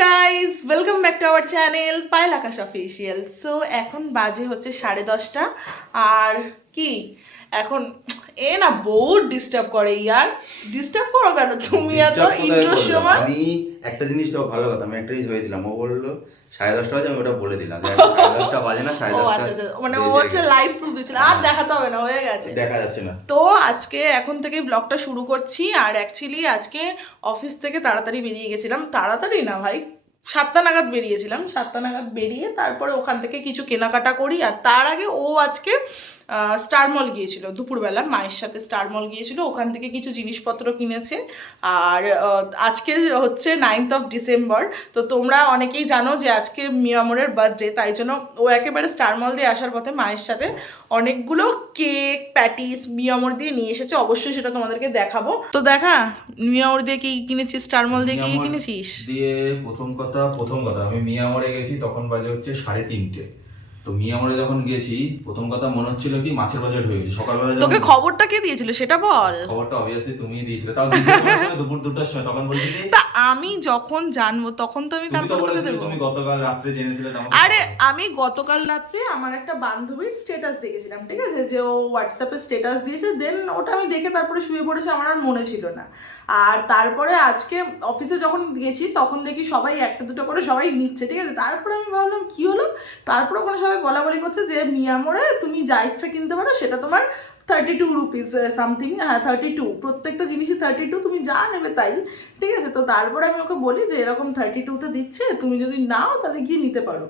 Guys, welcome back to our channel Payel Akash official. So এখন বাজে হচ্ছে 10:30 আর কি এখন না বহুত ডিস্টার্ব করে ইয়ার। ডিস্টার্ব করো কেন তুমি এত ইন্ট্রোর সময়? আমি একটা জিনিস তো ভালো কথা, আমি একটা জিনিস হয়ে দিলাম। ও বললো 10:30 বাজে, আমি ওটা বলে দিলাম 10:30 বাজে না, 10:30। ও আচ্ছা, মানে ও হচ্ছে লাইভ প্রুফ দিচ্ছিল, আর দেখাতে হবে না, হয়ে গেছে, দেখা যাচ্ছে না। তো আজকে এখন থেকে ব্লগটা শুরু করছি। আর অ্যাকচুয়ালি আজকে অফিস থেকে তাড়াতাড়ি বেরিয়ে গেছিলাম, তাড়াতাড়ি না ভাই, 7টা নাগাদ বেরিয়েছিলাম। 7টা নাগাদ বেরিয়ে তারপরে ওখান থেকে কিছু কেনাকাটা করি। আর তার আগে ও আজকে স্টার মল গিয়েছিল, দুপুরবেলা মায়ের সাথে স্টার মল গিয়েছিল, ওখান থেকে কিছু জিনিসপত্র কিনেছে। আর আজকে হচ্ছে 9th ডিসেম্বর, তো তোমরা অনেকেই জানো যে আজকে মিয়ামরের বার্থডে, তাই জন্য ও একেবারে স্টার মল দিয়ে আসার পথে মায়ের সাথে অনেকগুলো কেক প্যাটিস মিয়ামর দিয়ে নিয়ে এসেছে। অবশ্যই সেটা তোমাদেরকে দেখাবো। তো দেখা মিয়ামর দিয়ে কি কিনেছিস, স্টার মল দিয়ে কি কিনেছিস? দিয়ে প্রথম কথা আমি মিয়ামরে গেছি, তখন বাজে হচ্ছে 3:30। তো মিয়ামরে যখন গেছি, প্রথম কথা মনে হচ্ছিল কি মাছের বাজার হয়ে গেছে। সকালবেলা তোকে খবরটা কে দিয়েছিল সেটা বল। খবরটা অবভিয়াসলি তুমিই দিয়েছিলে, তাও দুপুর 2টার সময়। তখন বলছিলে তা আমি যখন জানবো তখন তো আমি তারপর তোকে দেবো। তুমি গতকাল রাত্রে জেনেছিলে। আরে আমি গতকাল রাত্রে আমার একটা বান্ধবীর স্ট্যাটাস দেখেছিলাম, ঠিক আছে, যে ও হোয়াটসঅ্যাপে স্ট্যাটাস দিয়েছে, দেন ওটা আমি দেখে তারপরে শুয়ে পড়েছে, আমার আর মনে ছিল না। আর তারপরে আজকে অফিসে যখন গেছি তখন দেখি সবাই একটা দুটো করে সবাই নিচ্ছে, ঠিক আছে। তারপরে আমি ভাবলাম কি হলো, তারপরে ওখানে সবাই বলা বলি করছে যে মিয়ামোরে তুমি যা ইচ্ছা কিনতে পারো, সেটা তোমার 32 রুপিস সামথিং, হ্যাঁ 32, প্রত্যেকটা জিনিসই 32, তুমি যা নেবে তাই, ঠিক আছে। তো তারপরে আমি ওকে বলি যে এরকম 32তে দিচ্ছে, তুমি যদি নাও তাহলে গিয়ে নিতে পারো।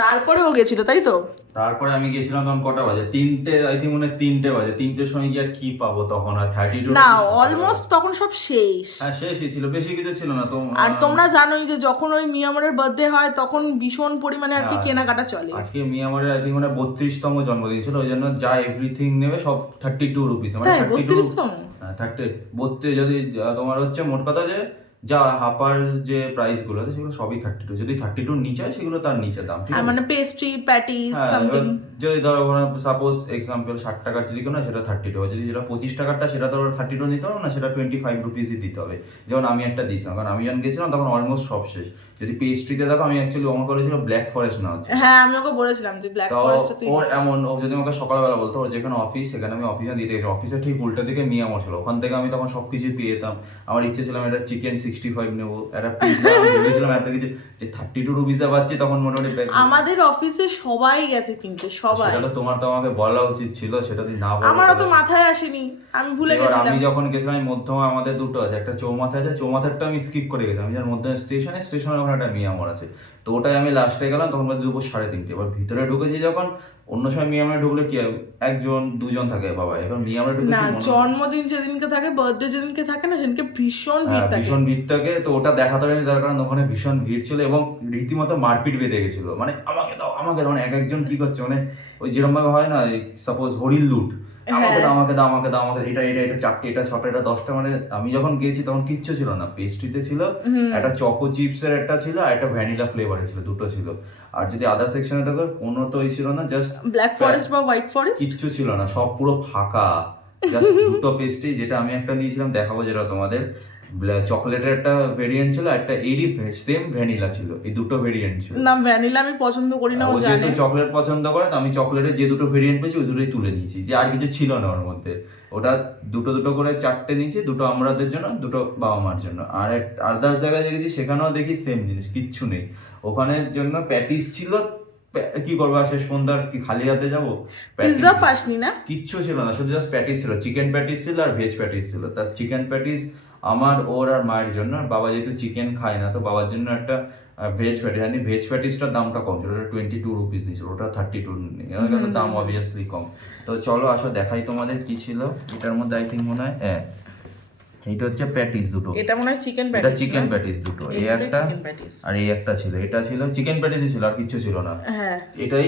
তারপরে ও গেছিল, তাই তো। তারপরে আমি গেছিলাম তখন কটা বাজে, 3টে, আই থিঙ্ক মনে হয় 3টে বাজে। 3টের সময় গিয়ে আর কি পাবো তখন, আর 32 না অলমোস্ট তখন সব শেষ। হ্যাঁ শেষই ছিল, বেশি কিছু ছিল না তো। আর তোমরা জানোই যে যখন ওই মিয়ামরের বার্থডে হয় তখন ভীষণ পরিমাণে আর কি কেনাকাটা চলে। আজকে মিয়ামরের আই থিঙ্ক মানে 32তম জন্মদিন ছিল, ওই জন্য যা এভরিথিং নেবে সব 32 রুপিস, মানে 32তম, 32 যদি তোমার হচ্ছে মোট কথা যে যা হাপার যে প্রাইস গুলো আছে সেগুলো সবই 32। যদি 32 নিচে হয় সেগুলো তার নিচে দাম, ঠিক আছে। মানে পেস্ট্রি প্যাটিস সামথিং, যদি ধরো সাপোজ এক্সাম্পল 60 টাকার যদি কোনো সেটা 32, যদি যেটা 25 টাকারটা সেটা ধরো 32 নিতে হবে না, সেটা 25 রুপিসই দিতে হবে। যেমন আমি একটা দিয়েছিলাম, কারণ আমি যখন গেছিলাম তখন অলমোস্ট সব শেষ। যদি পেস্ট্রিতে দেখো, আমি অ্যাকচুয়ালি অমর করেছিল ব্ল্যাক ফরেস্ট না হচ্ছে। হ্যাঁ আমি ওকে বলেছিলাম যে ব্ল্যাক ফরেস্ট। ওর এমন, ও যদি আমাকে সকালবেলা বলতো ওর যেখানে অফিস, সেখানে আমি অফিসে দিতে গেছি, অফিসে ঠিক উল্টো দিকে মিয়ামর ছিল, ওখান থেকে আমি তখন সবকিছু পেয়ে যেতাম। আমার ইচ্ছে ছিল একটা চিকেন 65 নেবো, একটা পিৎজা ভেবেছিলাম এত কিছু, যে 32 রুপিসে পাচ্ছি, তখন মোটামুটি আমাদের অফিসে সবাই গেছে কিনতে, সবাই। সেটা তো তোমার তো আমাকে বলা উচিত ছিল, সেটা তুই না বলো। আমার অত মাথায় আসেনি, আমি ভুলে গেছিলাম। আমি যখন গেছিলাম, আমি মধ্যমা, আমাদের দুটো আছে, একটা চৌমাথা আছে, চৌমাথারটা আমি স্কিপ করে গেলাম। আমি যার মধ্যে স্টেশনের ওখানে একটা মিয়ামর আছে, তো ওটাই আমি লাস্টে গেলাম, তখন বাজে দুপুর 3:30। এবার ভিতরে ঢুকেছি যখন, অন্য সময় মিয়ামরে ঢুকলে কি হয়, একজন দুজন থাকে বাবা, এবার মিয়ামরে ঢুকেছি না, জন্মদিন যেদিনকে থাকে, বার্থডে যেদিনকে থাকে না, সেদিনকে ভীষণ ভিড় থাকে, ভীষণ ভিড় থাকে। তো ওটা দেখাতে পারিনি, তার কারণ ওখানে ভীষণ ভিড় ছিল এবং রীতিমতো মারপিট বেঁধে গেছিল, মানে আমাকে দাও আমাকে দাও, মানে এক একজন কি করছে, মানে ওই যেরকম ভাবে হয় না, সাপোজ হরির লুট, আমাকে দাও আমাকে দাও আমাকে দাও আমাকে, এটা এটা এটা 4টে, এটা 6টা, এটা 10টা। মানে আমি যখন গেছি তখন কিচ্ছু ছিল না, পেস্ট্রিতে ছিল একটা চকো চিপসের একটা ছিল, আর একটা ভ্যানিলা ফ্লেভারের ছিল, দুটো ছিল। আর যদি আদার সেকশনে দেখো, কোনো তো ছিল না, জাস্ট ব্ল্যাক ফরেস্ট বা হোয়াইট ফরেস্ট কিচ্ছু ছিল না, সব পুরো ফাঁকা। জাস্ট দুটো পেস্ট্রি, যেটা আমি একটা নিয়েছিলাম, দেখাবো যেটা তোমাদের, চকলেটের একটা ভেরিয়েন্ট ছিল, একটা এরই সেম ভ্যানিলা ছিল, এই দুটো ভেরিয়েন্ট ছিল। না ভ্যানিলা আমি পছন্দ করি না, ও জানে। যেহেতু চকলেট পছন্দ করে, তো আমি চকলেটের যে দুটো ভেরিয়েন্ট পেয়েছি ওই দুটোই তুলে নিয়েছি, যে আর কিছু ছিল না ওর মধ্যে। ওটা দুটো দুটো করে 4টে নিয়েছি, দুটো আমাদের জন্য, দুটো বাবা মার জন্য। আর আদার্স জায়গায় দেখেছি সেখানেও দেখি সেম জিনিস, কিচ্ছু নেই ওখানের জন্য। প্যাটিস ছিল, কি করবো শেষ সন্ধ্যার, কি খালি হাতে যাবো? পিৎজা পাসনি না? কিচ্ছু ছিল না, শুধু জাস্ট প্যাটিস ছিল, চিকেন প্যাটিস ছিল আর ভেজ প্যাটিস ছিল। তার চিকেন প্যাটিস আমার, ওর আর মায়ের জন্য, আর বাবা যেহেতু চিকেন খায় না, তো বাবার জন্য একটা ভেজ প্যাটিস। জানি ভেজ প্যাটিসটার দামটা কম ছিল, ওটা 22 রুপিস নিয়েছিল, ওটা 32 দাম অবভিয়াসলি কম। তো চলো আসো দেখাই তোমাদের কি ছিল এটার মধ্যে। আই থিঙ্ক মনে হয় এইটা হচ্ছে প্যাটিস দুটো, এটা মনে হয় চিকেন প্যাটিস, এটা চিকেন প্যাটিস দুটো, এই একটা আর এই একটা ছিল, এটা ছিল চিকেন প্যাটিসই ছিল, আর কিচ্ছু ছিল না। হ্যাঁ এটাই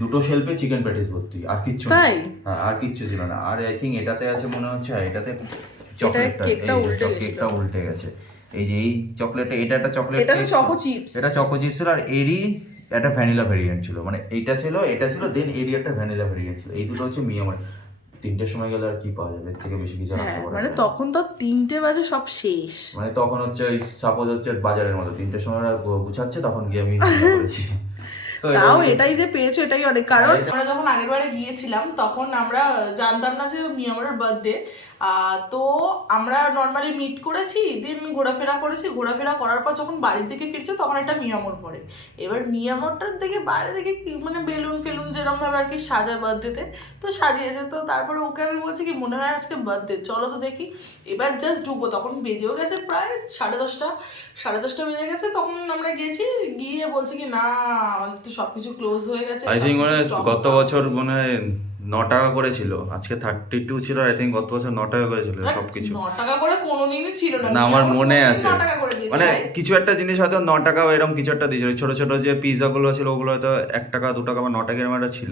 দুটো শেলফে চিকেন প্যাটিস ভর্তি, আর কিচ্ছু না। তাই? হ্যাঁ আর কিচ্ছু ছিল না। আর আই থিঙ্ক এটাতে আছে মনে হচ্ছে, এটাতে চকলেটটা, কেকটা উল্টে গেছে। এই যে এই চকলেটটা, এটা একটা চকলেট, এটা তো চকো চিপস, এটা চকো চিপস ছিল, আর এরই একটা ভ্যানিলা ভেরিয়েন্ট ছিল, মানে এইটা ছিল, এটা ছিল, দেন এরই একটা ভ্যানিলা ভেরিয়েন্ট ছিল। এই দুটো হচ্ছে মিয়ামর। 3টের সময় গেলে আর কি পাওয়া যাবে, এর থেকে বেশি কিছু আর আশা হ্যাঁ করা মানে যায় না। তখন তো 3টে বাজে সব শেষ। মানে তখন হচ্ছে ওই সাপোজ হচ্ছে বাজারের মতো 3টের সময় ওরা গুছাচ্ছে, তখন গিয়ে আমি ভিডিও করেছি। So, তাও এটাই যে পেয়েছো এটাই অনেক, কারণ আমরা যখন আগের বারে গিয়েছিলাম তখন আমরা জানতাম না যে মিয়ামরের বার্থডে, তো আমরা নর্মালি মিট করেছি, দিন ঘোরাফেরা করেছি, ঘোরাফেরা করার পর যখন বাড়ির দিকে ফিরছে তখন একটা মিয়ামর পড়ে। এবার মিয়ামরটার দিকে বাইরে দিকে মানে বেলুন ফেলুন যেরকম ভাবে আর কি সাজায় বার্থডেতে, তো সাজিয়েছে। তো তারপরে ওকে আমি বলছি কি মনে হয় আজকে বার্থডে, চলো তো দেখি। এবার জাস্ট ঢুকবো, তখন বেজেও গেছে প্রায় 10:30 বেজে গেছে। তখন আমরা গেছি, গিয়ে বলছি কি না আমাদের তো সবকিছু ক্লোজ হয়ে গেছে। আই থিঙ্ক মনে হয় সবকিছু গত stock বছর out মনে হয় 9 টাকা করে ছিল, আজকে 32 ছিল। আই থিঙ্ক গত বছর 9 টাকা করে ছিল সবকিছু। 9 টাকা করে কোনোদিনই ছিল না। না আমার মনে কোনোদিন আছে, 9 টাকা করে দিয়েছে মানে ভাই। কিছু একটা জিনিস হয়তো 9 টাকা বা এরকম কিছু একটা দিয়েছিল। ছোট ছোট যে পিৎজা গুলো ছিল ওগুলো হয়তো 1 টাকা 2 টাকা বা 9 টাকা এরকম একটা ছিল।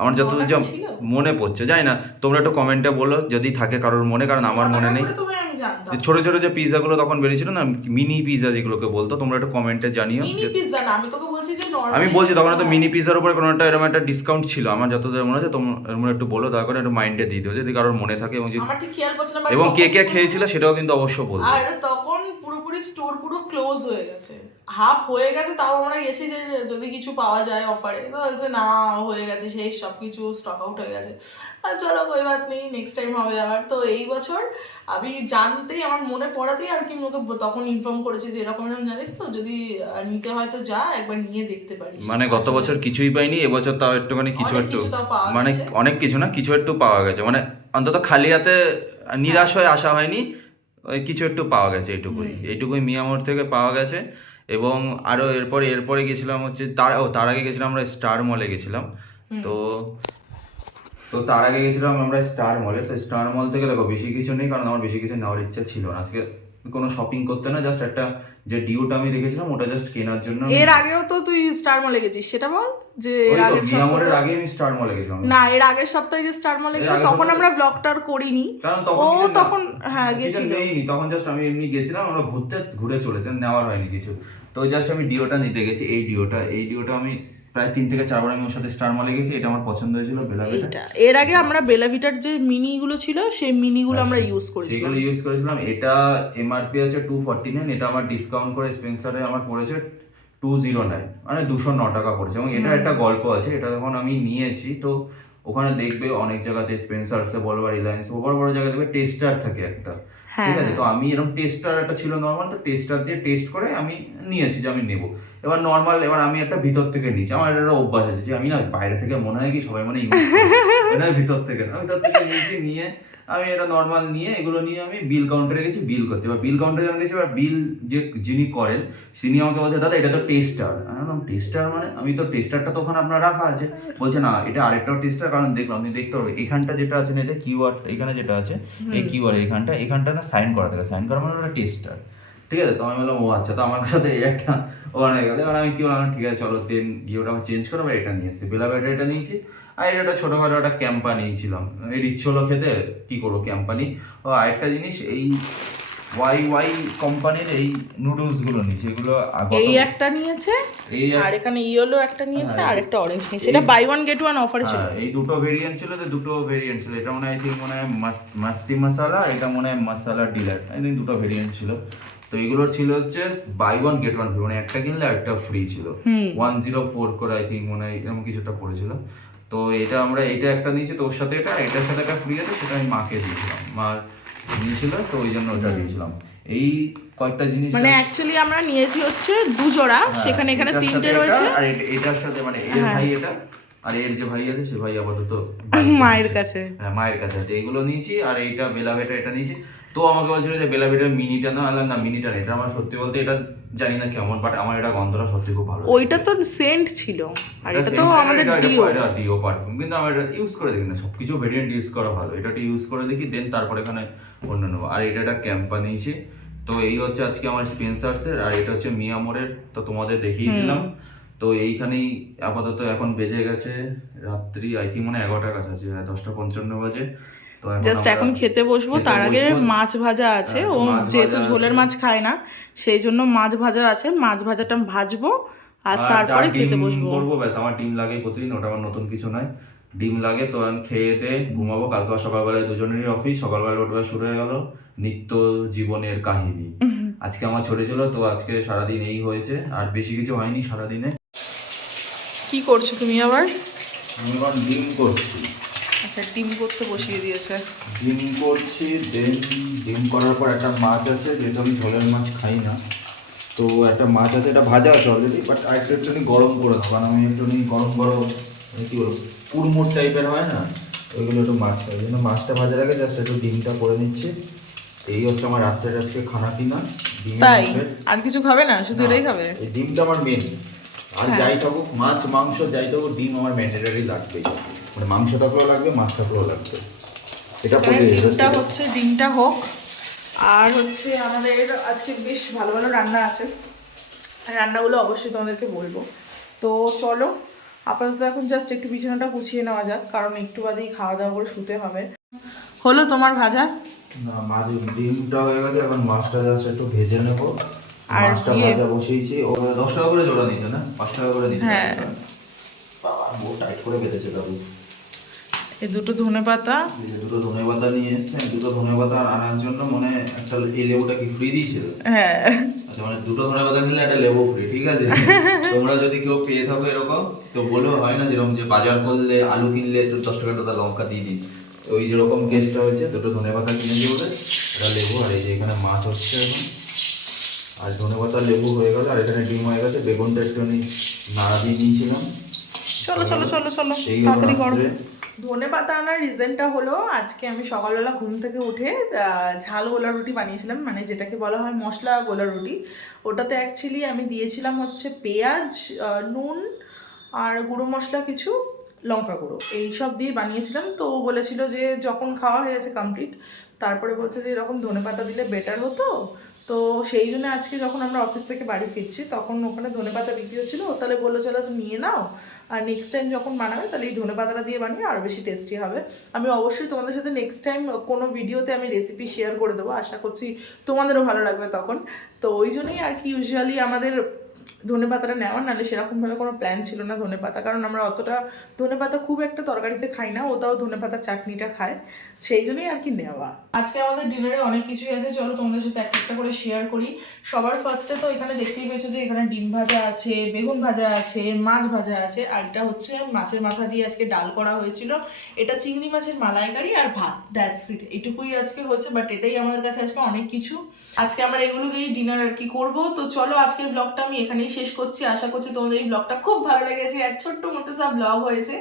আমার 9 যতদূর টাকা যা ছিল? মনে পড়ছে, জানি না, তোমরা একটু কমেন্টে বলো যদি থাকে কারোর মনে, কারণ আমার 9 মনে টাকা নেই। করে তো ভাই আমি জানতাম। যে ছোট ছোট যে পিৎজা গুলো তখন বেরিয়েছিল না, মিনি পিৎজা যেগুলোকে বলতো, তোমরা একটু কমেন্টে জানিও। মিনি পিৎজা না, আমি তোকে বলছি যে নরমালি আমি বলছি তখন তো মিনি পিৎজার উপরে কোনো একটা এরকম একটা ডিসকাউন্ট ছিল আমার যতদূর মনে আছে। তোমরা একটু বলো, দয়া করে একটু মাইন্ডে দিয়ে দিও যদি কারোর মনে থাকে, আমার ঠিক খেয়াল পড়ছে না, but এবং কে তখন কে খেয়েছিল সেটাও কিন্তু অবশ্য বলবে। আর তখন পুরোপুরি স্টোর পুরো ক্লোজ হয়ে গেছে, হাফ হয়ে গেছে। তাও আমরা গেছি যে যদি কিছু পাওয়া যায় অফারে, তো বলছে না হয়ে গেছে, সেই সব কিছু স্টক আউট হয়ে গেছে। আর চলো কই বাত নেই, নেক্সট টাইম হবে আবার। তো এই বছর আমি জানতেই, আমার মনে পড়াতেই আর কি ওকে তখন ইনফর্ম করেছি যে এরকম এরকম জানিস তো, যদি নিতে হয় তো যা একবার নিয়ে দেখতে পারিস। মানে গত বছর কিছুই পাইনি, এবছর তাও একটুখানি কিছু অনেক একটু, কিছু তাও পাওয়া মানে গেছে। অনেক কিছু না, কিছু একটু পাওয়া গেছে। মানে অন্তত খালি হাতে নিরাশ হয়ে আসা হয়নি, ওই কিছু একটু পাওয়া গেছে, এইটুকুই মিয়ামোর থেকে পাওয়া গেছে। এবং আরো এরপরে গেছিলাম হচ্ছে তার আগে গেছিলাম আমরা স্টার মলে গেছিলাম। তো তো তার আগে গেছিলাম আমরা স্টার মলে। তো স্টার মল থেকে দেখো বেশি কিছু নেই, কারণ আমার বেশি কিছু নেওয়ার ইচ্ছা ছিল না আজকে, কোনো শপিং করতে না, জাস্ট একটা যে ডিউটা আমি দেখেছিলাম ওটা জাস্ট কেনার জন্য। এর আগেও তো তুই স্টার মলে গেছিস, সেটা বল। যে এর ওই তো আগের মিয়ামোরের সপ্তাহে, আগে আমি স্টার মলে গেছিলাম। না এর আগের সপ্তাহে যে স্টার মলে এর গেল আগের তখন সপ্তাহে- আমরা ব্লগটার করিনি। কারণ ও তখন তখন হ্যাঁ কিছু গেছিল। নেইনি, তখন জাস্ট আমি এমনি গেছিলাম, আমরা ঘুরে চলেছি, নেওয়ার হয়নি কিছু। তো জাস্ট আমি ডিওটা নিতে গেছি, এই ডিওটা আমি প্রায় 3 থেকে 4 বার আমি ওর সাথে স্টার মলে গেছি। এটা আমার পছন্দ হয়েছিল, বেলাভেটা। এইটা এর আগে আমরা বেলাভিটার যে মিনিগুলো ছিল সেই মিনিগুলো আমরা ইউজ করেছিলাম। সেগুলো ইউজ করেছিলাম। এটা এমআরপি আছে 249, এটা আমার ডিসকাউন্ট করে স্পেন্সারে আমার পড়েছে 209, মানে 209 টাকা পড়েছে। এবং এটা একটা গল্প আছে, এটা যখন আমি নিয়েছি তো ওখানে দেখবে অনেক জায়গাতে স্পেন্সার্সে বলো বা রিলায়েন্স বড় বড় জায়গায় দেখবে টেস্টার থাকে একটা, ঠিক আছে। তো আমি এরকম টেস্টার একটা ছিল নর্মাল, তো টেস্টার দিয়ে টেস্ট করে আমি নিয়েছি যে আমি নেবো। এবার নর্মাল, এবার আমি একটা ভিতর থেকে নিয়েছি, আমার একটা অভ্যাস আছে যে আমি না বাইরে থেকে মনে হয় কি সবাই মনে ভিতর থেকে নিয়েছি। নিয়ে আমি এটা নর্মাল নিয়ে এগুলো নিয়ে আমি বিল কাউন্টারে গেছি বিল করতে। এবার বিল কাউন্টারে যখন গেছি, এবার বিল যিনি করেন তিনি আমাকে বলছে দাদা এটা তো টেস্টার। টেস্টার মানে, আমি তো টেস্টারটা তো ওখানে আপনার রাখা আছে। বলছে না এটা আরেকটাও টেস্টার, কারণ দেখলাম তুমি দেখতে পাবে এখানটা যেটা আছে না, এতে কিউআর, এখানে যেটা আছে এই কিউআর, এখানটা না সাইন করা থাকে, সাইন করা মানে ওটা টেস্টার, ঠিক আছে। তো আমি বললাম ও আচ্ছা, তো আমার সাথে একটা ওখানে হয়ে গেল। এবার আমি কি বললাম ঠিক আছে চলো দেন গিয়ে ওটা চেঞ্জ করে আবার এটা নিয়ে এসেছি, বেলাভেটা এটা নিয়েছি। আর এটা একটা ছোটোখাটো একটা ক্যাম্পা নিয়েছিলাম, এর ইচ্ছে হলো খেতে, কী করবো ক্যাম্পানি। ও আরেকটা জিনিস, এই ওয়াই কোম্পানির এই নুডলসগুলো নিয়েছি, এগুলো এই একটা নিয়েছে, এই আর এখানে ইয়েলো একটা নিয়েছে, হ্যাঁ, আর একটা অরেঞ্জ নিয়েছে। এটা বাই ওয়ান গেট ওয়ান অফারে ছিল। এই দুটো ভেরিয়েন্ট ছিল, তো দুটো ভেরিয়েন্ট ছিল। এটা মনে হয় মনে হয় মাস্তি মশালা, এটা মনে হয় মশালা ডিলার, এই দুটো ভেরিয়েন্ট ছিল। তো এগুলোর ছিল হচ্ছে buy one get one free, মানে একটা কিনলে একটা ফ্রি ছিল। 104 করে আই থিঙ্ক মনে হয় এরকম কিছু একটা পড়েছিল। তো এটা একটা নিয়েছি, তো ওর সাথে এটার সাথে একটা ফ্রি আছে, সেটা আমি মাকে দিয়েছিলাম, মার নিয়েছিল তো ওই জন্য ওটা দিয়েছিলাম। এই কয়েকটা জিনিস মানে অ্যাকচুয়ালি আমরা নিয়েছি হচ্ছে দুজোড়া, সেখানে এখানে এটার 3টে সাথে রয়েছে। এটা, আর এটার সাথে মানে এর ভাই এটা, আর এর যে ভাই আছে সে ভাই আপাতত মায়ের কাছে। হ্যাঁ মায়ের কাছে আছে। এইগুলো নিয়েছি, আর এইটা বেলাভেটা এটা নিয়েছি। তো আমাকে বলছিল যে বেলাভেটার মিনিটা না, আলাম না মিনিটা না, এটা আমার সত্যি বলতে এটা জানি না কেমন, বাট আমার এটা গন্ধটা সত্যি খুব ভালো। ওইটা তো সেন্ট ছিল, আর এটা তো আমাদের ডিও পারফিউম, কিন্তু আমার এটা ইউজ করে দেখি না, সবকিছু ভেরিয়েন্ট ইউজ করা ভালো, এটা ইউজ করে দেখি দেন তারপর এখানে অন্য নেবো। আর এটা একটা ক্যাম্পা নিয়েছি। তো এই হচ্ছে আজকে আমার স্পেন্সার্সের, আর এটা হচ্ছে মিয়ামোরের, তো তোমাদের দেখিয়ে দিলাম। তো এইখানেই আপাতত এখন বেজে গেছে রাত্রি আই থিঙ্ক মানে 11টার কাছাকাছি, 10:55 বাজে। তো জাস্ট এখন খেতে বসবো, তার আগে মাছ ভাজা আছে। ও যেহেতু ঝোলের মাছ খায় না সেই জন্য মাছ ভাজা আছে, মাছ ভাজাটা ভাজবো আর তারপরে খেতে বসবো। করবো ব্যাস, আমার ডিম লাগে প্রতিদিন, ওটা আমার নতুন কিছু নয়। ডিম লাগে, তো আমি খেয়েতে ঘুমাবো। কালকে সকালবেলায় দুজনেরই অফিস, সকালবেলা উঠবে শুরু হয়ে গেল নিত্য জীবনের কাহিনী। আজকে আমার ছোট ছিল, তো আজকে সারাদিন এই হয়েছে, আর বেশি কিছু হয়নি সারাদিনে। কি করছো তুমি আবার? আমি এখন ডিম করছি। আচ্ছা, ডিম করতে বসিয়ে দিয়েছে। ডিম করছি, দেন ডিম করার পর একটা মাছ আছে, যেহেতু আমি ঝোলের মাছ খাই না, তো একটা মাছ আছে, এটা ভাজা আছে অলরেডি, বাট আর একটুখানি গরম করে দেবো, কারণ আমি একটুখানি গরম গরম কী বলবো কুড়মুড় টাইপের হয় না, ওইগুলো একটু মাছ খাই, জন্য মাছটা ভাজা লাগে, জাস্ট একটু ডিমটা করে নিচ্ছি। এই হচ্ছে আমার রাত্রের আজকে খানা পিনা। তাই আর কিছু খাবে না, শুধু এটাই খাবে? এই ডিমটা আমার মেন, আর যাই থাকুক মাছ মাংস যাই থাকুক, ডিম আমার ম্যান্ডেটারি লাগবেই, মানে মাংস থাকলেও লাগবে, মাছ থাকলেও লাগবে। এটা ডিমটা হচ্ছে, ডিমটা হোক। আর হচ্ছে আমাদের আজকে বেশ ভালো ভালো রান্না আছে, রান্নাগুলো অবশ্যই তোমাদেরকে বলবো। তো চলো আপাতত এখন জাস্ট একটু বিছানাটা গুছিয়ে নেওয়া যাক, কারণ একটু বাদেই খাওয়া দাওয়া করে শুতে হবে। হলো তোমার ভাজা? না, মাছ ডিমটা হয়ে গেছে, এখন মাছটা জাস্ট একটু ভেজে নেবো। আর মাছটা ভাজা বসিয়েছি, ও 10 টাকা করে জোড়া নিচ্ছে না, 5 টাকা করে নিচ্ছে। হ্যাঁ, বাবা বউ টাইট করে বেঁধেছে বাবু। এই দুটো ধনেপাতা, দুটো ধনেপাতা নিয়ে এসছে, দুটো ধনেপাতা আনার জন্য মনে একটা এই লেবুটা কি ফ্রি দিয়েছিল? হ্যাঁ আচ্ছা, মানে দুটো ধনেপাতা নিলে একটা লেবু ফ্রি, ঠিক আছে? তোমরা যদি কেউ পেয়ে থাকো এরকম, তো বলো, হয় না যেরকম যে বাজার করলে আলু কিনলে 10 টাকা টাকা লঙ্কা দিয়ে দিই, ওই যেরকম কেসটা হয়েছে, দুটো ধনেপাতা কিনে দিয়ে বলে এটা লেবু, আর এই যে এখানে মাছ হচ্ছে এখন, আর ধনেপাতা লেবু হয়ে গেল, আর এখানে ডিম হয়ে গেছে, বেগুনটা একটুখানি নাড়া দিয়ে দিয়েছিলাম। চলো চলো চলো চলো এই তাড়াতাড়ি করো। রাত্রে ধনে পাতা আনার রিজনটা হলো, আজকে আমি সকালবেলা ঘুম থেকে উঠে ঝাল গোলা রুটি বানিয়েছিলাম, মানে যেটাকে বলা হয় মশলা গোলা রুটি। ওটাতে অ্যাকচুয়ালি আমি দিয়েছিলাম হচ্ছে পেঁয়াজ, নুন আর গুঁড়ো মশলা কিছু, লঙ্কা গুঁড়ো, এই সব দিয়ে বানিয়েছিলাম। তো ও বলেছিল যে যখন খাওয়া হয়ে গেছে কমপ্লিট, তারপরে বলছে যে এরকম ধনে পাতা দিলে বেটার হতো। তো সেই জন্য আজকে যখন আমরা অফিস থেকে বাড়ি ফিরছি, তখন ওখানে ধনে পাতা বিক্রি হচ্ছিলো, ও তাহলে বললো চলো তুমি নিয়ে নাও, আর নেক্সট টাইম যখন বানাবে তাহলে এই ধনে পাতাটা দিয়ে বানিয়ে আরও বেশি টেস্টি হবে। আমি অবশ্যই তোমাদের সাথে নেক্সট টাইম কোনো ভিডিওতে আমি রেসিপি শেয়ার করে দেবো, আশা করছি তোমাদেরও ভালো লাগবে তখন। তো ওই জন্যই আর কি ইউজুয়ালি আমাদের ধনে পাতাটা নেওয়ার, নাহলে সেরকমভাবে কোনো প্ল্যান ছিল না ধনে পাতা, কারণ আমরা অতটা ধনে পাতা খুব একটা তরকারিতে খাই না, ওটাও ধনে পাতার চাটনিটা খায়, সেই জন্যই আর কি নেওয়া। আজকে আমাদের ডিনারে অনেক কিছুই আছে, চলো তোমাদের সাথে একটা একটা করে শেয়ার করি। সবার ফার্স্টে তো এখানে দেখতেই পেয়েছো যে এখানে ডিম ভাজা আছে, বেগুন ভাজা আছে, মাছ ভাজা আছে, আর এটা হচ্ছে মাছের মাথা দিয়ে আজকে ডাল করা হয়েছিল, এটা চিংড়ি মাছের মালাইকারি আর ভাত, দ্যাটস ইট, এটুকুই আজকে হচ্ছে, বাট এটাই আমাদের কাছে আজকে অনেক কিছু। আজকে আমরা এগুলো দিয়েই ডিনার আর কি করবো। তো চলো আজকের ব্লগটা আমি এখানেই শেষ করছি, আশা করছি তোমাদের এই ব্লগটা খুব ভালো লেগেছে, এক ছোট্ট মোটো সব ব্লগ হয়েছে,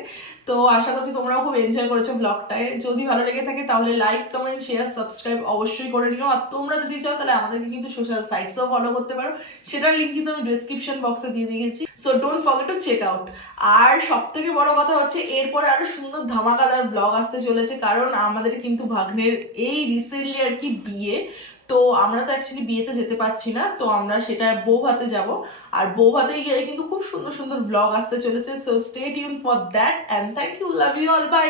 তো আশা করছি তোমরাও খুব এনজয় করেছো ব্লগটায়। যদি ভালো লেগে থাকে তাহলে লাইক, কমেন্ট, শেয়ার, সাবস্ক্রাইব অবশ্যই করে নিও, আর তোমরা যদি চাও তাহলে আমাদেরকে কিন্তু সোশ্যাল সাইটসও ফলো করতে পারো, সেটার লিঙ্ক কিন্তু আমি ডেসক্রিপশন বক্সে দিয়ে দিয়েছি, so don't forget to check out. আর সব থেকে বড় কথা হচ্ছে এরপরে আরো সুন্দর ধামাকাদার ব্লগ আসতে চলেছে, কারণ আমাদের কিন্তু ভাগ্নের এই রিসেন্টলি আর কি বিয়ে, তো আমরা তো অ্যাকচুয়ালি বিয়েতে যেতে পারছি না, তো আমরা সেটা বউ ভাতে যাব, আর বউ ভাতে গিয়ে কিন্তু খুব সুন্দর সুন্দর ব্লগ আসতে চলেছে, so stay tune for that, and thank you, love you all, by.